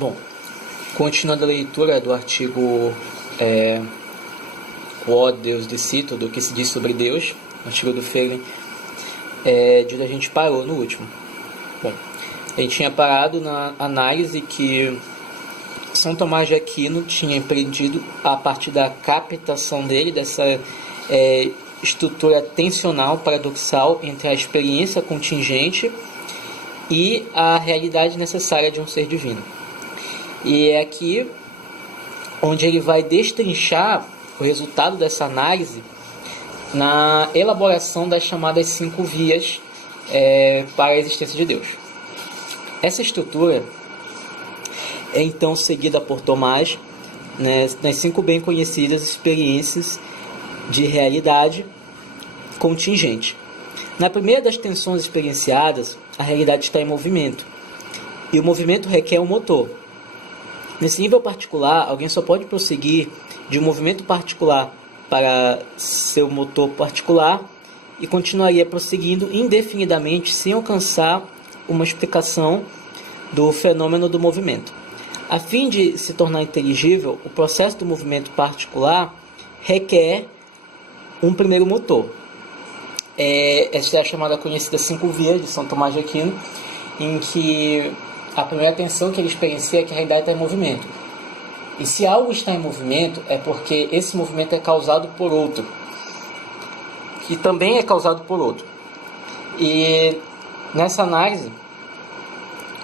Bom, continuando a leitura do artigo Quod Deus Dicito, do que se diz sobre Deus, artigo do Feiglin, de onde a gente parou no último. Bom, a gente tinha parado na análise que São Tomás de Aquino tinha empreendido a partir da captação dele, dessa estrutura tensional, paradoxal, entre a experiência contingente e a realidade necessária de um ser divino. E é aqui onde ele vai destrinchar o resultado dessa análise na elaboração das chamadas 5 vias para a existência de Deus. Essa estrutura é então seguida por Tomás, né, nas 5 bem conhecidas experiências de realidade contingente. Na primeira das tensões experienciadas, a realidade está em movimento, e o movimento requer um motor. Nesse nível particular, alguém só pode prosseguir de um movimento particular para seu motor particular e continuaria prosseguindo indefinidamente sem alcançar uma explicação do fenômeno do movimento. A fim de se tornar inteligível, o processo do movimento particular requer um primeiro motor. Esta é a chamada conhecida 5 vias de São Tomás de Aquino, em que a primeira tensão que ele experiencia é que a realidade está em movimento. E se algo está em movimento, é porque esse movimento é causado por outro, que também é causado por outro. E nessa análise,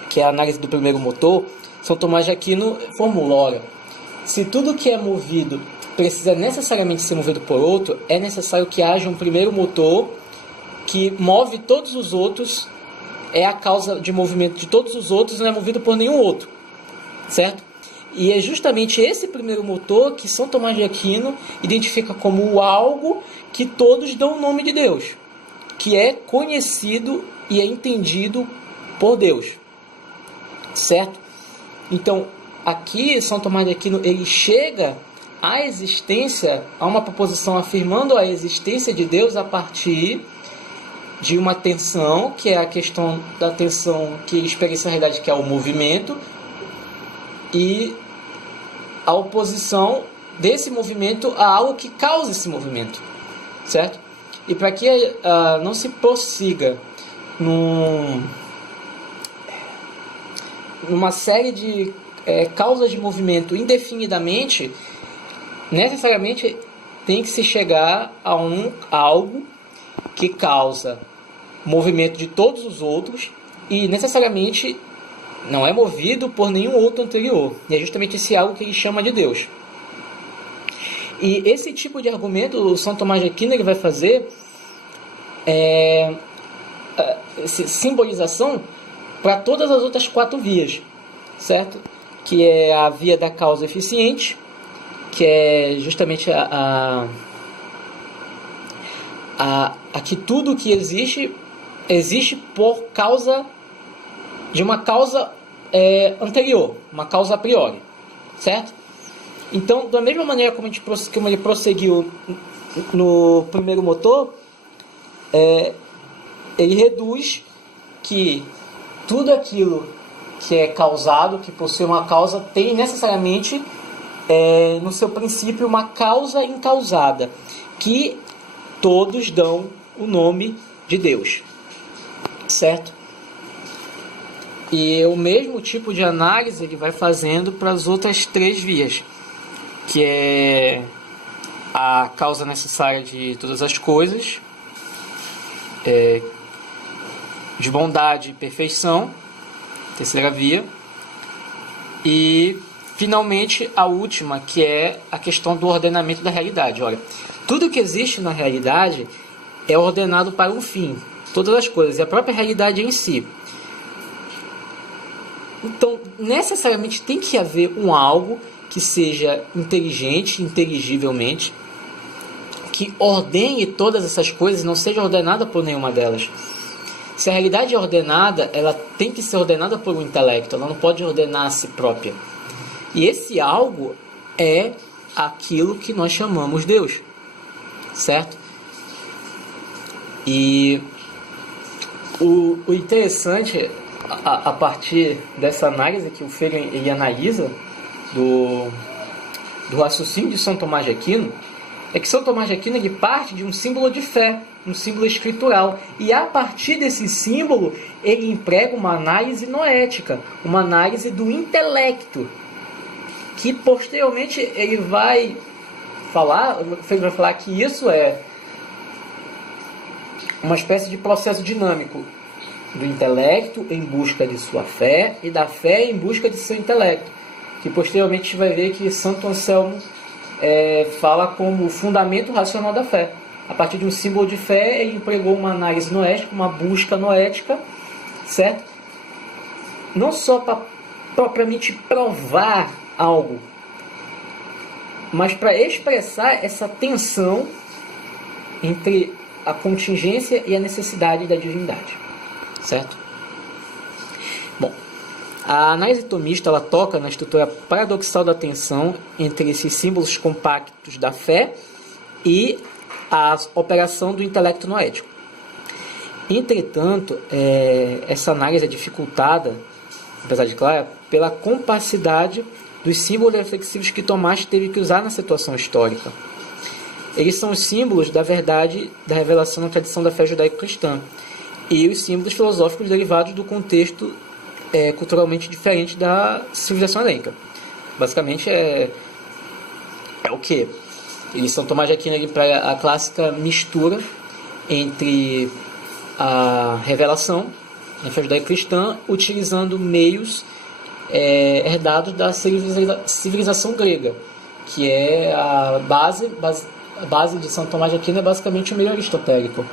que é a análise do primeiro motor, São Tomás de Aquino formula: olha, se tudo que é movido precisa necessariamente ser movido por outro, é necessário que haja um primeiro motor que move todos os outros, é a causa de movimento de todos os outros, não é movido por nenhum outro, certo? E é justamente esse primeiro motor que São Tomás de Aquino identifica como o algo que todos dão o nome de Deus, que é conhecido e é entendido por Deus, certo? Então, aqui São Tomás de Aquino ele chega à existência, a uma proposição afirmando a existência de Deus a partir de uma tensão, que é a questão da tensão que ele experiencia na realidade, que é o movimento, e a oposição desse movimento a algo que causa esse movimento, certo? E para que não se prossiga numa série de causas de movimento indefinidamente, necessariamente tem que se chegar a algo que causa movimento de todos os outros e necessariamente não é movido por nenhum outro anterior. E é justamente esse algo que ele chama de Deus. E esse tipo de argumento o São Tomás de Aquino ele vai fazer simbolização para todas as outras 4 vias, certo? Que é a via da causa eficiente, que é justamente a que tudo que existe por causa de uma causa anterior, uma causa a priori, certo? Então, da mesma maneira como ele prosseguiu no primeiro motor, ele reduz que tudo aquilo que é causado, que possui uma causa, tem necessariamente no seu princípio uma causa incausada, que todos dão o nome de Deus, certo? E o mesmo tipo de análise ele vai fazendo para as outras 3 vias, que é a causa necessária de todas as coisas, de bondade e perfeição, terceira via, e finalmente a última, que é a questão do ordenamento da realidade. Olha, tudo que existe na realidade é ordenado para um fim, todas as coisas, e a própria realidade em si. Então, necessariamente tem que haver um algo que seja inteligente, inteligivelmente, que ordene todas essas coisas, não seja ordenada por nenhuma delas. Se a realidade é ordenada, ela tem que ser ordenada por um intelecto, ela não pode ordenar a si própria. E esse algo é aquilo que nós chamamos Deus, certo? E o interessante a partir dessa análise que o Frege ele analisa do raciocínio de São Tomás de Aquino, é que São Tomás de Aquino ele parte de um símbolo de fé, um símbolo escritural, e a partir desse símbolo ele emprega uma análise noética, uma análise do intelecto, que posteriormente ele vai falar que isso é uma espécie de processo dinâmico do intelecto em busca de sua fé e da fé em busca de seu intelecto, que posteriormente a gente vai ver que Santo Anselmo fala como fundamento racional da fé. A partir de um símbolo de fé, ele empregou uma análise noética, uma busca noética, certo? Não só para propriamente provar algo, mas para expressar essa tensão entre a contingência e a necessidade da divindade, certo? Bom, a análise tomista ela toca na estrutura paradoxal da tensão entre esses símbolos compactos da fé e a operação do intelecto noético. Entretanto, essa análise é dificultada, apesar de clara, pela compacidade dos símbolos reflexivos que Tomás teve que usar na situação histórica. Eles são os símbolos da verdade da revelação na tradição da fé judaico-cristã e os símbolos filosóficos derivados do contexto culturalmente diferente da civilização helênica. Basicamente é o que? São Tomás de Aquino emprega a clássica mistura entre a revelação na fé judaico-cristã, utilizando meios herdados da civilização grega, que é a base de São Tomás de Aquino é basicamente o meio aristotélico,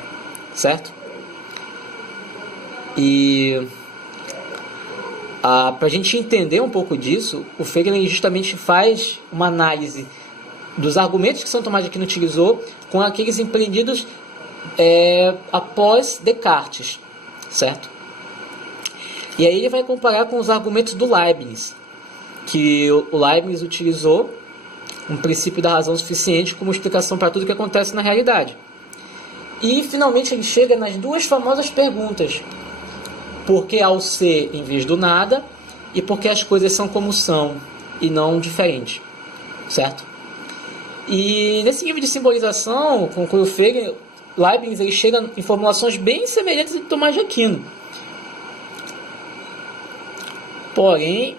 certo? E para a gente entender um pouco disso, o Frege justamente faz uma análise dos argumentos que São Tomás de Aquino utilizou com aqueles empreendidos após Descartes, certo? E aí ele vai comparar com os argumentos do Leibniz, que o Leibniz utilizou um princípio da razão suficiente como explicação para tudo que acontece na realidade. E finalmente ele chega nas duas famosas perguntas: por que ao ser em vez do nada, e por que as coisas são como são e não diferente, certo? E nesse nível de simbolização, conclui o Frege, Leibniz ele chega em formulações bem semelhantes de Tomás de Aquino. Porém,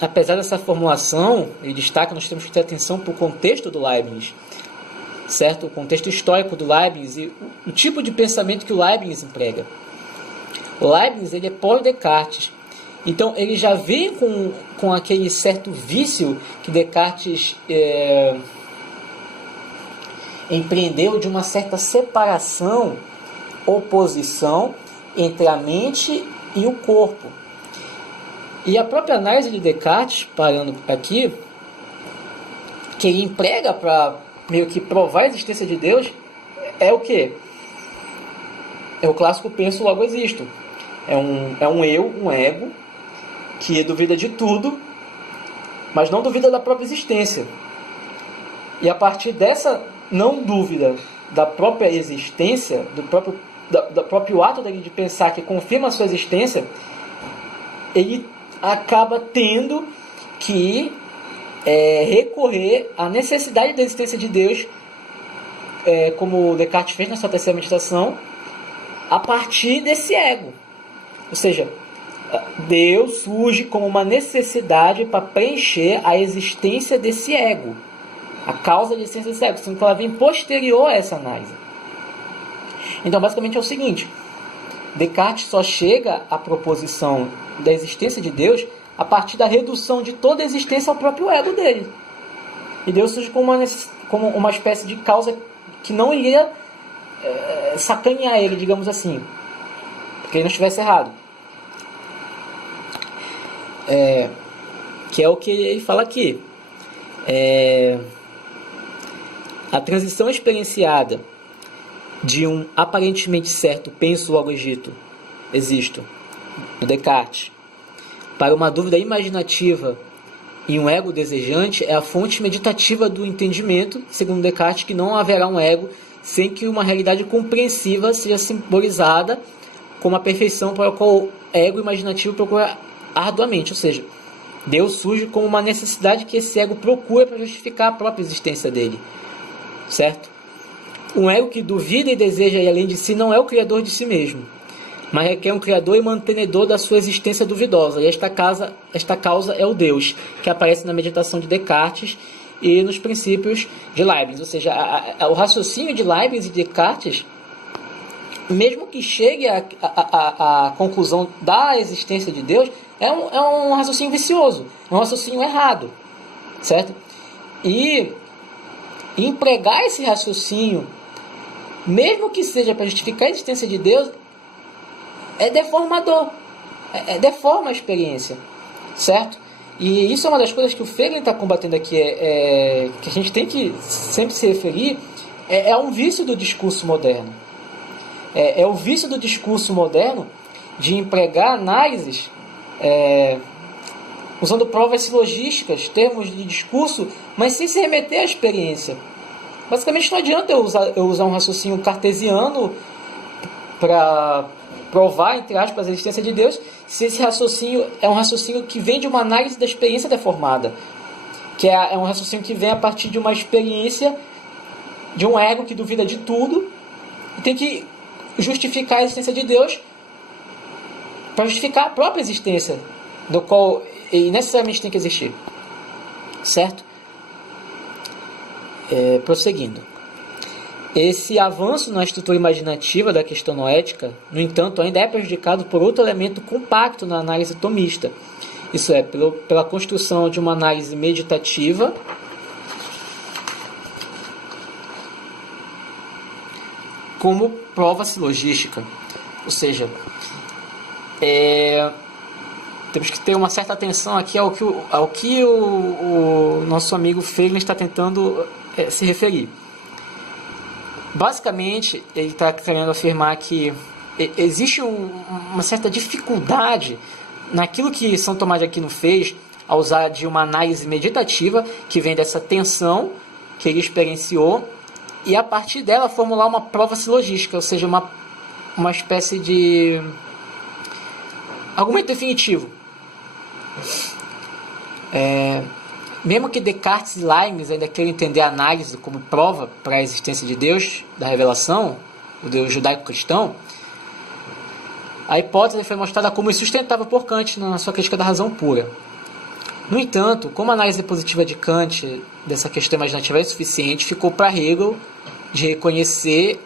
apesar dessa formulação, ele destaca que nós temos que ter atenção para o contexto do Leibniz, certo? O contexto histórico do Leibniz e o tipo de pensamento que o Leibniz emprega. O Leibniz ele é pós-Descartes, então ele já vem com aquele certo vício que Descartes empreendeu de uma certa separação, oposição entre a mente e o corpo. E a própria análise de Descartes, parando aqui, que ele emprega para meio que provar a existência de Deus, é o quê? É o clássico penso logo existo. É um eu, um ego, que duvida de tudo, mas não duvida da própria existência. E a partir dessa não dúvida da própria existência, do próprio ato dele de pensar que confirma a sua existência, ele acaba tendo que recorrer à necessidade da existência de Deus, como Descartes fez na sua terceira meditação, a partir desse ego. Ou seja, Deus surge como uma necessidade para preencher a existência desse ego, a causa de existência desse ego, sendo que ela vem posterior a essa análise. Então, basicamente é o seguinte: Descartes só chega à proposição da existência de Deus a partir da redução de toda a existência ao próprio ego dele. E Deus surge como uma espécie de causa que não iria sacanear ele, digamos assim, porque ele não estivesse errado. Que é o que ele fala aqui. A transição experienciada de um aparentemente certo penso logo existo, do Descartes, para uma dúvida imaginativa e um ego desejante é a fonte meditativa do entendimento, segundo Descartes, que não haverá um ego sem que uma realidade compreensiva seja simbolizada como a perfeição para a qual o ego imaginativo procura arduamente, ou seja, Deus surge como uma necessidade que esse ego procura para justificar a própria existência dele, certo? Um ego que duvida e deseja ir além de si não é o criador de si mesmo, mas requer um criador e mantenedor da sua existência duvidosa, e esta causa é o Deus, que aparece na meditação de Descartes e nos princípios de Leibniz. Ou seja, o raciocínio de Leibniz e Descartes, mesmo que chegue à conclusão da existência de Deus, é um raciocínio vicioso, é um raciocínio errado, certo? E empregar esse raciocínio, mesmo que seja para justificar a existência de Deus, é deformador, deforma a experiência, certo? E isso é uma das coisas que o Feiglin está combatendo aqui, que a gente tem que sempre se referir, é um vício do discurso moderno. É o vício do discurso moderno de empregar análises usando provas silogísticas, termos de discurso, mas sem se remeter à experiência. Basicamente não adianta eu usar um raciocínio cartesiano para provar, entre aspas, a existência de Deus, se esse raciocínio é um raciocínio que vem de uma análise da experiência deformada, que é um raciocínio que vem a partir de uma experiência de um ego que duvida de tudo e tem que justificar a existência de Deus para justificar a própria existência, do qual ele necessariamente tem que existir, certo? Prosseguindo. Esse avanço na estrutura imaginativa da questão noética, no entanto, ainda é prejudicado por outro elemento compacto na análise tomista. Isso é, pela construção de uma análise meditativa como prova silogística. Ou seja, temos que ter uma certa atenção aqui ao que o nosso amigo Feiglin está tentando se referir. Basicamente, ele está querendo afirmar que existe uma certa dificuldade naquilo que São Tomás de Aquino fez ao usar de uma análise meditativa que vem dessa tensão que ele experienciou e a partir dela formular uma prova silogística, ou seja, uma espécie de argumento definitivo. Mesmo que Descartes e Leibniz ainda queiram entender a análise como prova para a existência de Deus, da revelação, o Deus judaico-cristão, a hipótese foi mostrada como insustentável por Kant na sua crítica da razão pura. No entanto, como a análise positiva de Kant dessa questão imaginativa é insuficiente, ficou para Hegel de reconhecer,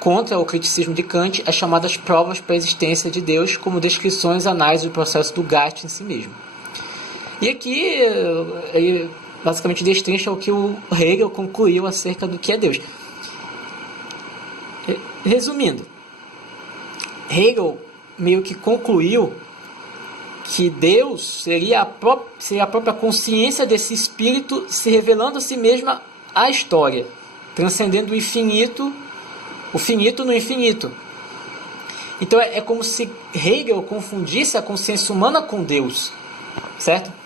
contra o criticismo de Kant, as chamadas provas para a existência de Deus como descrições e análise do processo do Geist em si mesmo. E aqui ele basicamente destrincha o que o Hegel concluiu acerca do que é Deus. Resumindo, Hegel meio que concluiu que Deus seria a própria consciência desse espírito se revelando a si mesma à história, transcendendo o finito no infinito. Então é como se Hegel confundisse a consciência humana com Deus, certo?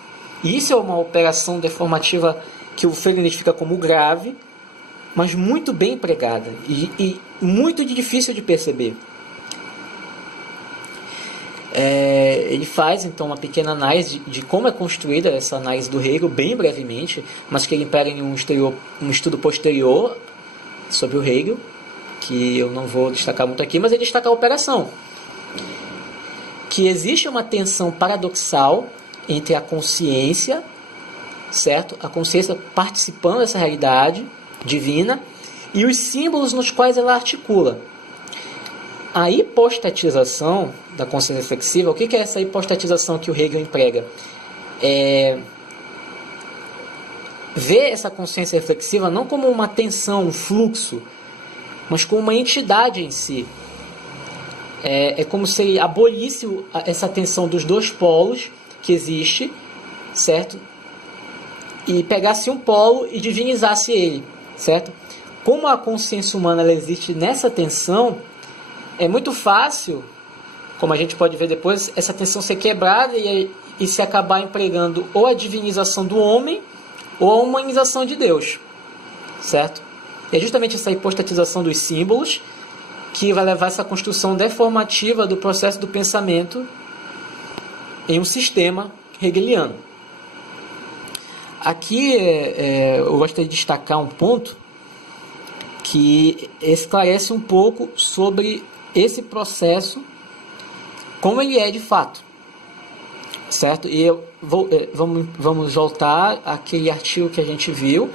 E isso é uma operação deformativa que o Feiglin identifica como grave, mas muito bem empregada e muito difícil de perceber. Ele faz então uma pequena análise de como é construída essa análise do Hegel, bem brevemente, mas que ele emprega em um estudo posterior sobre o Hegel, que eu não vou destacar muito aqui, mas ele destaca a operação, que existe uma tensão paradoxal entre a consciência, certo? A consciência participando dessa realidade divina e os símbolos nos quais ela articula. A hipostatização da consciência reflexiva, o que é essa hipostatização que o Hegel emprega? Ver essa consciência reflexiva não como uma tensão, um fluxo, mas como uma entidade em si. É como se ele abolisse essa tensão dos dois polos que existe, certo? E pegasse um polo e divinizasse ele, certo? Como a consciência humana ela existe nessa tensão, é muito fácil, como a gente pode ver depois, essa tensão ser quebrada e se acabar empregando ou a divinização do homem ou a humanização de Deus, certo? É justamente essa hipostatização dos símbolos que vai levar essa construção deformativa do processo do pensamento em um sistema hegeliano. Aqui eu gostaria de destacar um ponto que esclarece um pouco sobre esse processo, como ele é de fato, certo? E vamos voltar àquele artigo que a gente viu,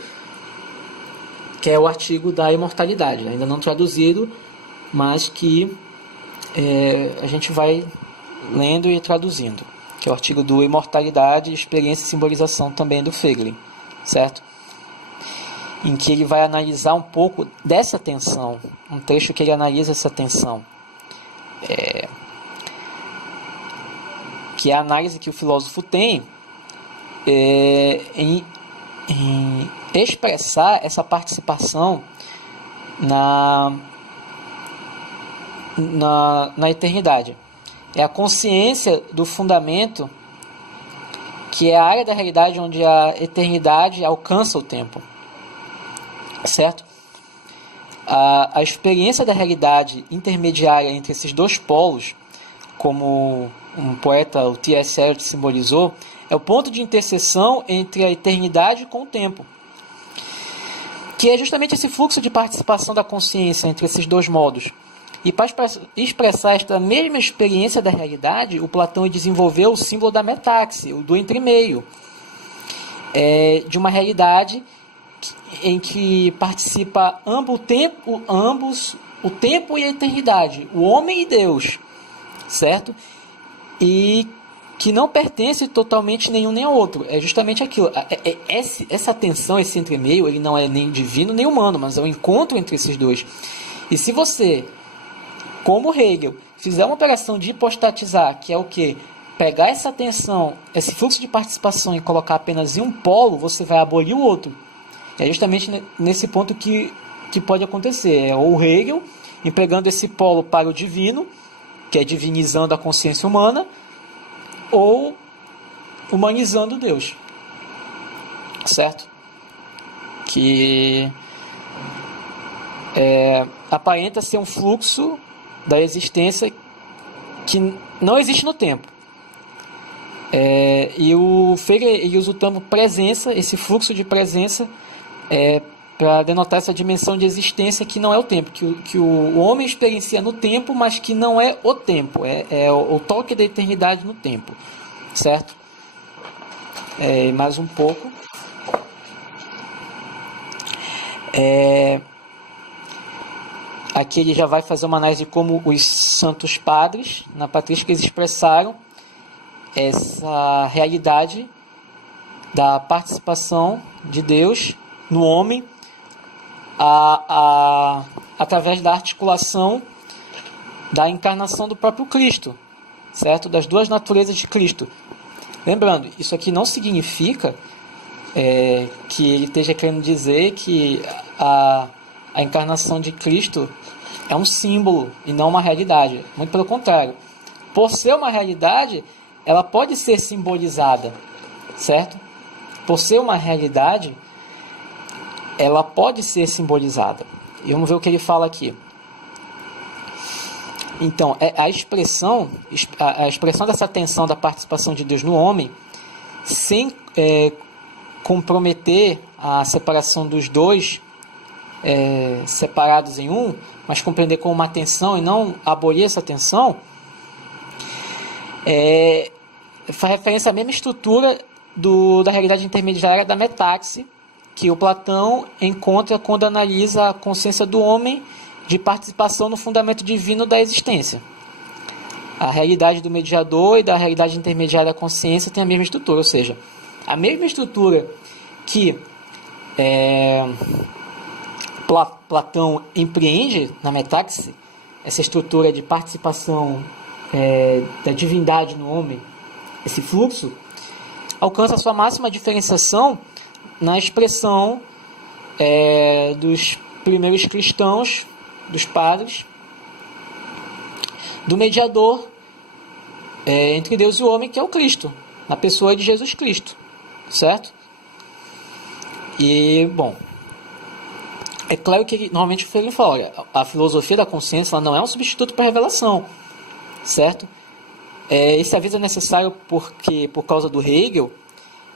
que é o artigo da imortalidade, ainda não traduzido, mas que a gente vai lendo e traduzindo, que é o artigo do Imortalidade, Experiência e Simbolização, também do Feiglin, certo? Em que ele vai analisar um pouco dessa tensão, um trecho que ele analisa essa tensão, que é a análise que o filósofo tem em expressar essa participação na eternidade. É a consciência do fundamento, que é a área da realidade onde a eternidade alcança o tempo, certo? A experiência da realidade intermediária entre esses dois polos, como um poeta, o T.S. Eliot, simbolizou, é o ponto de interseção entre a eternidade com o tempo, que é justamente esse fluxo de participação da consciência entre esses dois modos. E para expressar esta mesma experiência da realidade, o Platão desenvolveu o símbolo da metaxe, o do entremeio, de uma realidade em que participa ambos o tempo e a eternidade, o homem e Deus, certo? E que não pertence totalmente nenhum nem ao outro. É justamente aquilo. Essa tensão, esse entremeio, ele não é nem divino nem humano, mas é um encontro entre esses dois. E se você, como Hegel, fizer uma operação de hipostatizar, que é o quê? Pegar essa tensão, esse fluxo de participação e colocar apenas em um polo, você vai abolir o outro. É justamente nesse ponto que pode acontecer. É o Hegel empregando esse polo para o divino, que é divinizando a consciência humana, ou humanizando Deus, certo? Que aparenta ser um fluxo da existência que não existe no tempo. E o Frege ele usa o termo presença, esse fluxo de presença, para denotar essa dimensão de existência que não é o tempo, que o homem experiencia no tempo, mas que não é o tempo, é o toque da eternidade no tempo, certo? Mais um pouco. Aqui ele já vai fazer uma análise de como os santos padres, na patrística, eles expressaram essa realidade da participação de Deus no homem através da articulação da encarnação do próprio Cristo, certo? Das duas naturezas de Cristo. Lembrando, isso aqui não significa que ele esteja querendo dizer que a encarnação de Cristo é um símbolo e não uma realidade. Muito pelo contrário. Por ser uma realidade, ela pode ser simbolizada, certo? Por ser uma realidade, ela pode ser simbolizada. E vamos ver o que ele fala aqui. Então, a expressão dessa tensão da participação de Deus no homem, sem comprometer a separação dos dois separados em um, mas compreender como uma tensão e não abolir essa tensão, faz referência à mesma estrutura da realidade intermediária da metaxe, que o Platão encontra quando analisa a consciência do homem de participação no fundamento divino da existência. A realidade do mediador e da realidade intermediária da consciência tem a mesma estrutura, ou seja, a mesma estrutura que Platão empreende na metaxe, essa estrutura de participação da divindade no homem, esse fluxo, alcança a sua máxima diferenciação na expressão dos primeiros cristãos, dos padres, do mediador entre Deus e o homem, que é o Cristo, na pessoa de Jesus Cristo, certo? E, bom, É claro que normalmente o Frege fala, olha, a filosofia da consciência ela não é um substituto para a revelação, certo? Esse aviso é necessário porque, por causa do Hegel,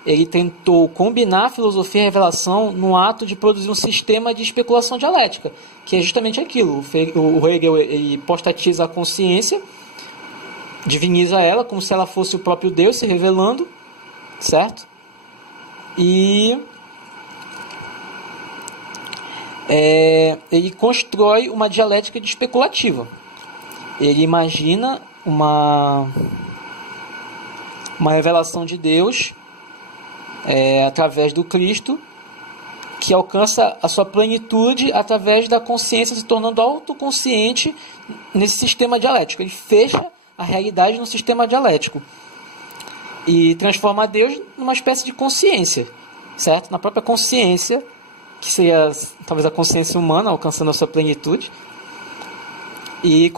ele tentou combinar a filosofia e a revelação no ato de produzir um sistema de especulação dialética, que é justamente aquilo. O Hegel ele hipostatiza a consciência, diviniza ela como se ela fosse o próprio Deus se revelando, certo? E ele constrói uma dialética especulativa. Ele imagina uma revelação de Deus através do Cristo, que alcança a sua plenitude através da consciência se tornando autoconsciente nesse sistema dialético. Ele fecha a realidade no sistema dialético e transforma Deus numa espécie de consciência, certo? Na própria consciência, que seria talvez a consciência humana alcançando a sua plenitude, e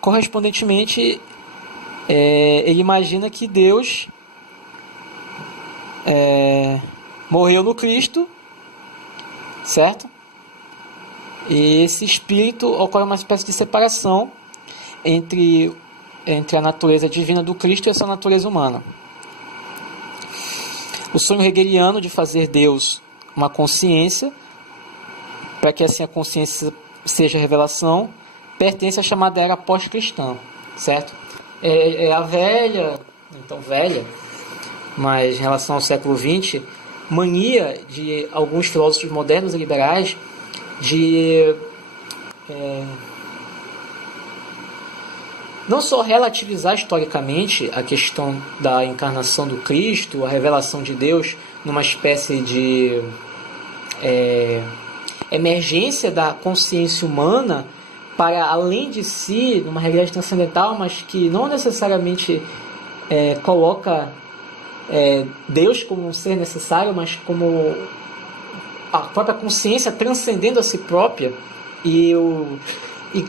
correspondentemente ele imagina que Deus morreu no Cristo, certo? E esse espírito ocorre uma espécie de separação entre a natureza divina do Cristo e a sua natureza humana. O sonho hegeliano de fazer Deus uma consciência, para que assim a consciência seja revelação, pertence à chamada era pós-cristã, certo? A velha, mas em relação ao século XX, mania de alguns filósofos modernos e liberais de não só relativizar historicamente a questão da encarnação do Cristo, a revelação de Deus numa espécie de emergência da consciência humana para além de si, numa realidade transcendental, mas que não necessariamente coloca Deus como um ser necessário, mas como a própria consciência transcendendo a si própria, e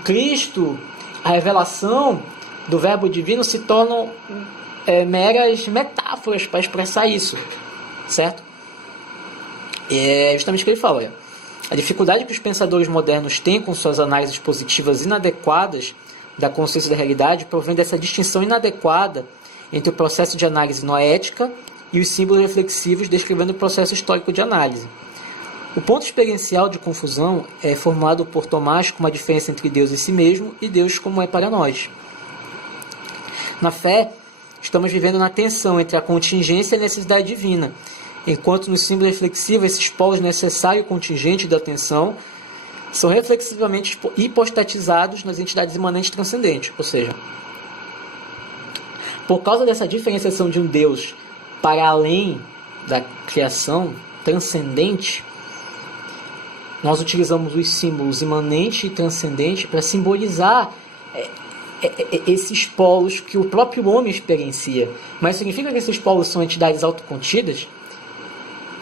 Cristo, a revelação do Verbo Divino, se tornam meras metáforas para expressar isso, certo? É justamente o que ele fala, olha, a dificuldade que os pensadores modernos têm com suas análises positivas inadequadas da consciência da realidade provém dessa distinção inadequada entre o processo de análise noética e os símbolos reflexivos descrevendo o processo histórico de análise. O ponto experiencial de confusão é formulado por Tomás como a diferença entre Deus e si mesmo e Deus como é para nós. Na fé, estamos vivendo na tensão entre a contingência e a necessidade divina, enquanto no símbolo reflexivo esses polos necessário e contingente da tensão são reflexivamente hipostatizados nas entidades imanentes transcendentes, ou seja, por causa dessa diferenciação de um Deus para além da criação transcendente, nós utilizamos os símbolos imanente e transcendente para simbolizar esses polos que o próprio homem experiencia. Mas significa que esses polos são entidades autocontidas?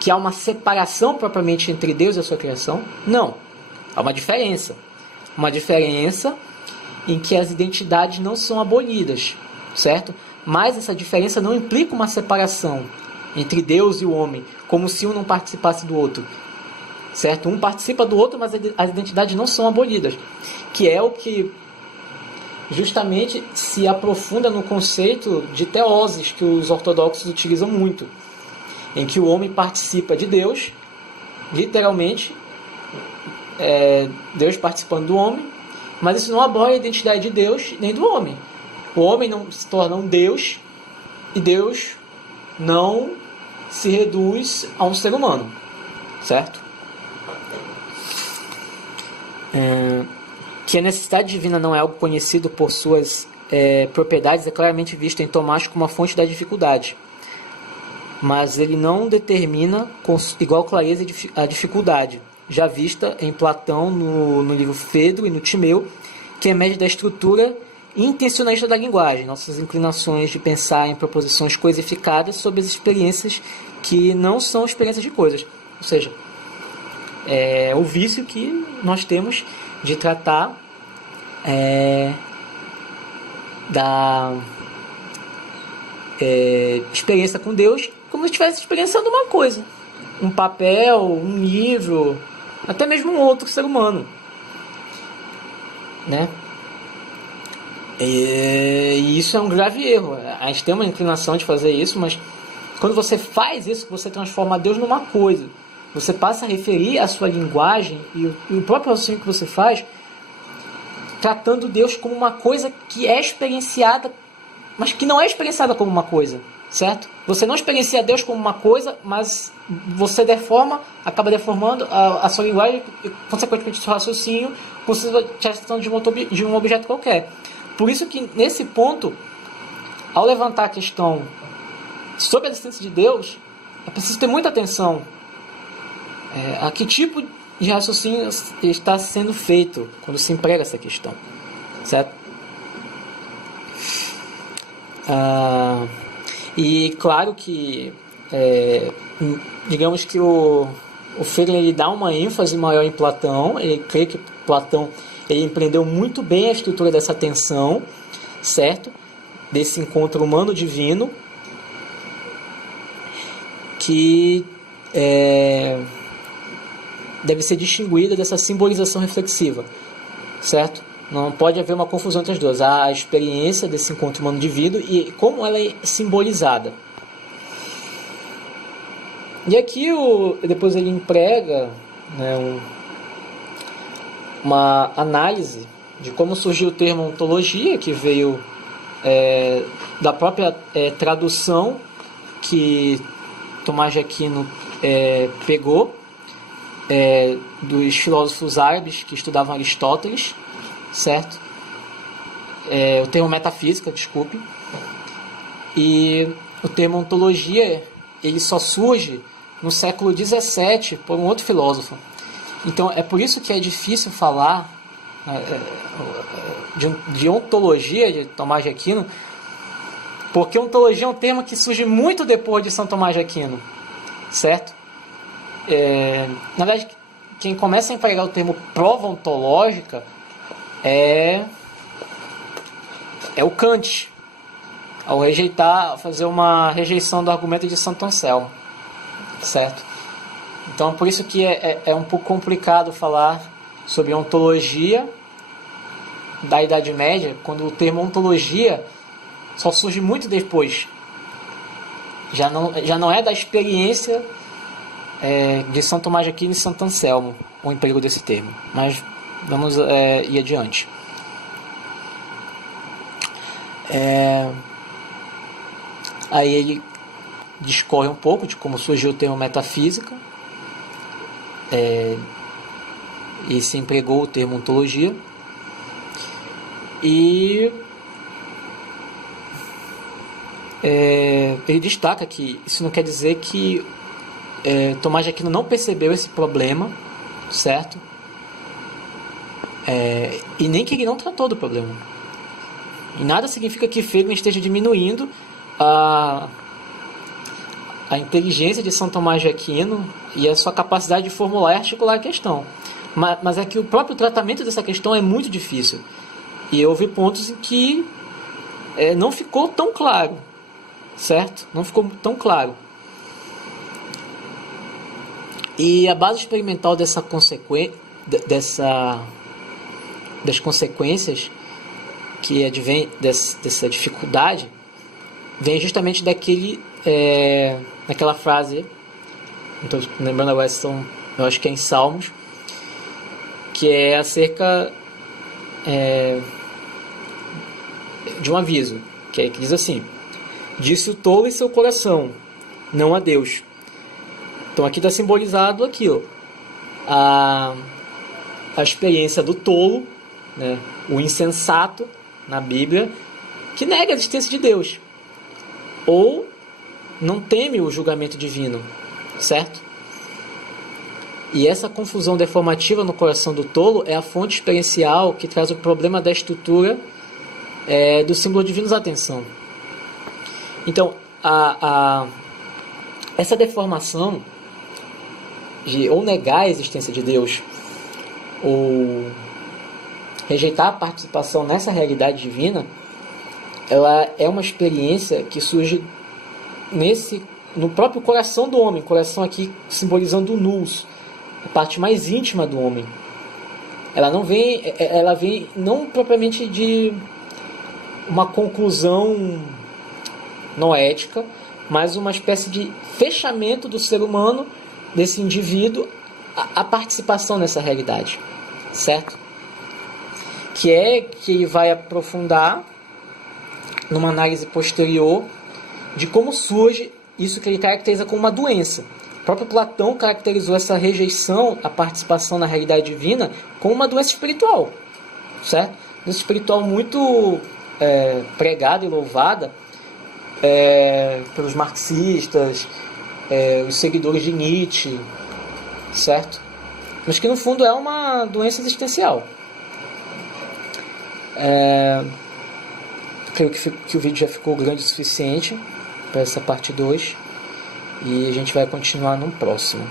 Que há uma separação propriamente entre Deus e a sua criação? Não. Há uma diferença. Uma diferença em que as identidades não são abolidas, certo? Mas essa diferença não implica uma separação entre Deus e o homem, como se um não participasse do outro, certo? Um participa do outro, mas as identidades não são abolidas, que é o que justamente se aprofunda no conceito de teoses que os ortodoxos utilizam muito, em que o homem participa de Deus, literalmente, Deus participando do homem, mas isso não abole a identidade de Deus nem do homem. O homem não se torna um Deus e Deus não se reduz a um ser humano, certo? Que a necessidade divina não é algo conhecido por suas propriedades é claramente visto em Tomás como uma fonte da dificuldade, mas ele não determina com igual clareza a dificuldade, já vista em Platão no livro Fedro e no Timeu, que emerge da estrutura intencionalista da linguagem, nossas inclinações de pensar em proposições coisificadas sobre as experiências que não são experiências de coisas, ou seja, o vício que nós temos de tratar da experiência com Deus como se estivesse experienciando uma coisa, um papel, um livro, até mesmo um outro ser humano, né? E isso é um grave erro. A gente tem uma inclinação de fazer isso, mas quando você faz isso, você transforma Deus numa coisa. Você passa a referir a sua linguagem e o próprio raciocínio que você faz, tratando Deus como uma coisa que é experienciada, mas que não é experienciada como uma coisa, certo? Você não experiencia Deus como uma coisa, mas você acaba deformando a sua linguagem e, consequentemente, o seu raciocínio, como se você estivesse tratando de um objeto qualquer. Por isso que, nesse ponto, ao levantar a questão sobre a existência de Deus, é preciso ter muita atenção a que tipo de raciocínio está sendo feito quando se emprega essa questão, certo? E claro que digamos que o Frege ele dá uma ênfase maior em Platão. Ele crê que Platão ele empreendeu muito bem a estrutura dessa tensão, certo? Desse encontro humano-divino, que deve ser distinguida dessa simbolização reflexiva, certo? Não pode haver uma confusão entre as duas. Há a experiência desse encontro humano-divino e como ela é simbolizada. E aqui depois ele emprega, né, uma análise de como surgiu o termo ontologia, que veio da própria tradução que Tomás de Aquino pegou dos filósofos árabes que estudavam Aristóteles, certo? O termo metafísica, desculpe. E o termo ontologia ele só surge no século XVII por um outro filósofo. Então é por isso que é difícil falar de ontologia de Tomás de Aquino, porque ontologia é um termo que surge muito depois de São Tomás de Aquino, certo? Na verdade, quem começa a empregar o termo prova ontológica é o Kant, ao fazer uma rejeição do argumento de Santo Anselmo, certo? Então, por isso que é um pouco complicado falar sobre ontologia da Idade Média, quando o termo ontologia só surge muito depois. Já não é da experiência de São Tomás de Aquino e Santo Anselmo o emprego desse termo. Mas vamos ir adiante. Aí ele discorre um pouco de como surgiu o termo metafísica, e se empregou o termo ontologia, e ele destaca que isso não quer dizer que Tomás de Aquino não percebeu esse problema, certo? E nem que ele não tratou do problema. E nada significa que Frege esteja diminuindo a inteligência de São Tomás de Aquino e a sua capacidade de formular e articular a questão. Mas é que o próprio tratamento dessa questão é muito difícil. E houve pontos em que não ficou tão claro, certo? Não ficou tão claro. E a base experimental das consequências que advém dessa dificuldade vem justamente daquela frase, não estou lembrando agora, eu acho que é em Salmos, que é acerca de um aviso, que diz assim: disse o tolo em seu coração, não a Deus. Então aqui está simbolizado aquilo, a experiência do tolo, né, o insensato na Bíblia, que nega a existência de Deus, ou não teme o julgamento divino, certo? E essa confusão deformativa no coração do tolo é a fonte experiencial que traz o problema da estrutura do símbolo divino da atenção. Então, essa deformação de ou negar a existência de Deus ou rejeitar a participação nessa realidade divina, ela é uma experiência que surge no próprio coração do homem, coração aqui simbolizando o nous, a parte mais íntima do homem. Ela vem não propriamente de uma conclusão noética, mas uma espécie de fechamento do ser humano, desse indivíduo, a participação nessa realidade, certo? Que ele vai aprofundar numa análise posterior de como surge isso que ele caracteriza como uma doença. O próprio Platão caracterizou essa rejeição à participação na realidade divina como uma doença espiritual, certo? Doença espiritual muito pregada e louvada pelos marxistas, os seguidores de Nietzsche, certo? Mas que no fundo é uma doença existencial. Creio que o vídeo já ficou grande o suficiente para essa parte 2 e a gente vai continuar no próximo.